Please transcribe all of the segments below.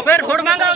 फिर घोड़ मांगा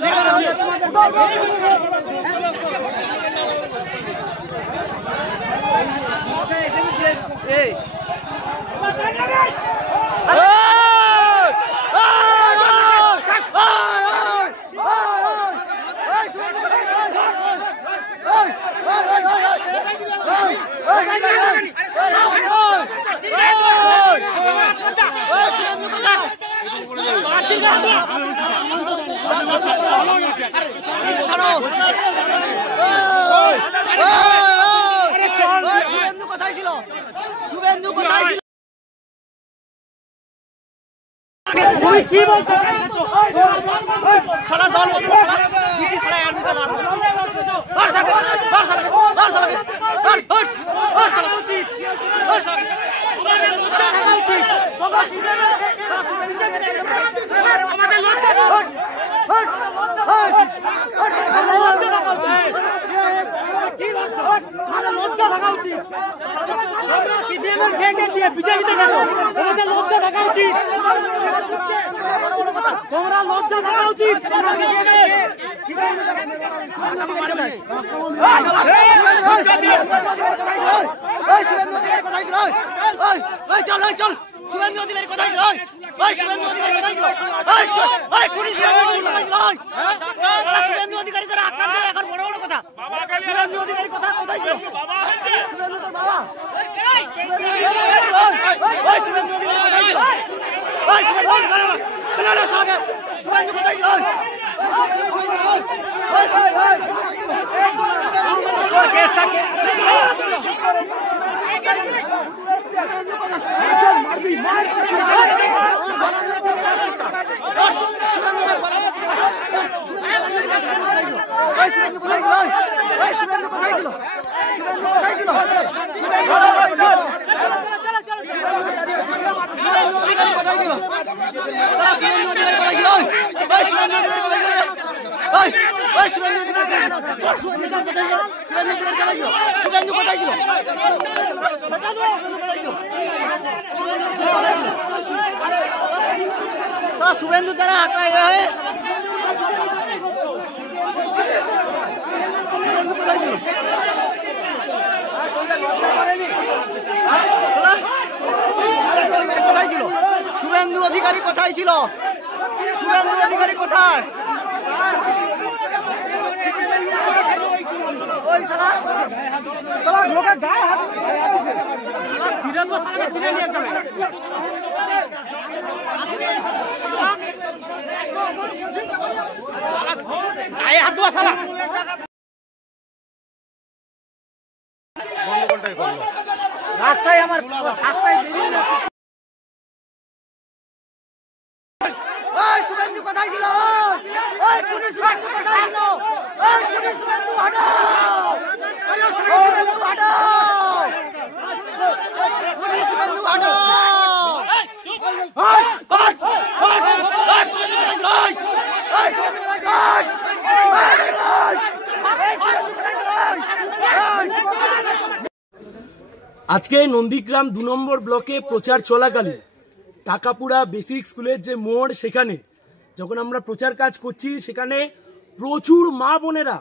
शुभेंदु तेरा हक है शुभेंदु कोথায় ছিল কোথায় ছিল শুভেন্দু অধিকারী কোথায় ছিল শুভেন্দু অধিকারী কোথায় ওই শালা লোকে গায়ে হাত ছিড়ে তো সামনে ছিড়ে নিয়ে গেল গায়ে হাত দাও শালা বন্ধ করতে রাস্তায় আমার রাস্তায় বেরিয়ে যাচ্ছে ওই শুভেন্দু কোথায় ছিল ওই পুলিশ শুভেন্দু কোথায় ছিল ওই পুলিশ শুভেন্দু হটাও ওই শুভেন্দু হটাও পুলিশ শুভেন্দু হটাও ওই আজকে নন্দীগ্রাম 2 নম্বর ব্লকে প্রচার চলাকালীন টাকাপুরা বেসিক স্কুলের যে মোড় সেখানে যখন আমরা প্রচার কাজ করছি সেখানে প্রচুর মা বোনেরা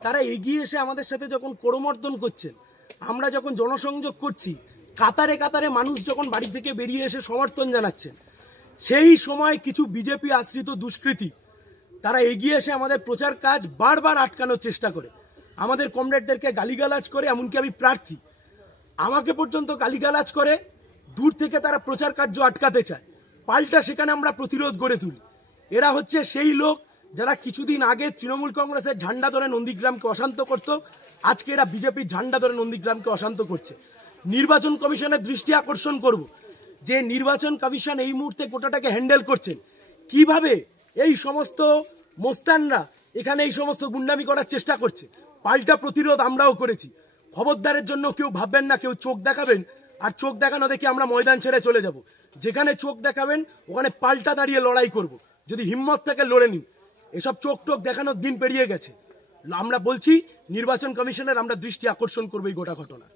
তারা এগিয়ে এসে আমাদের সাথে যখন করমর্দন করছেন আমরা যখন জনসংযোগ করছি কাতারে কাতারে মানুষ যখন বাড়ি থেকে বেরিয়ে এসে সমর্থন জানাচ্ছেন সেই সময় কিছু বিজেপি আশ্রিত দুষ্কৃতী তারা এগিয়ে এসে আমাদের প্রচার কাজ বারবার আটকানোর চেষ্টা করে আমাদের কমরেডদেরকে গালিগালাজ করে এমনকি আমি প্রার্থী আমাকে পর্যন্ত গালিগালাজ করে দূর থেকে তারা প্রচার কার্য আটকাতে চায়, পাল্টা সেখানে আমরা প্রতিরোধ গড়ে তুলি। এরা হচ্ছে সেই লোক যারা কিছুদিন আগে তৃণমূল কংগ্রেসের ঝান্ডা ধরে নন্দীগ্রামকে অশান্ত করত, আজকে এরা বিজেপির ঝান্ডা ধরে নন্দীগ্রামকে অশান্ত করছে। নির্বাচন কমিশনের দৃষ্টি আকর্ষণ করব যে নির্বাচন কমিশন এই মুহূর্তে গোটাটাকে হ্যান্ডেল করছেন, কিভাবে এই সমস্ত মোস্তানরা এখানে এই সমস্ত গুন্ডামি করার চেষ্টা করছে। পাল্টা প্রতিরোধ আমরাও করেছি। খবরদারের জন্য কেউ ভাববেন না কেউ চোখ দেখাবেন আর চোখ দেখানো দেখে আমরা ময়দান ছেড়ে চলে যাব। যেখানে চোখ দেখাবেন ওখানে পাল্টা দাঁড়িয়ে লড়াই করব। যদি হিম্মত থেকে লড়ে নিন, এসব চোখ টোক দেখানোর দিন পেরিয়ে গেছে। আমরা বলছি নির্বাচন কমিশনের আমরা দৃষ্টি আকর্ষণ করবো এই গোটা ঘটনা।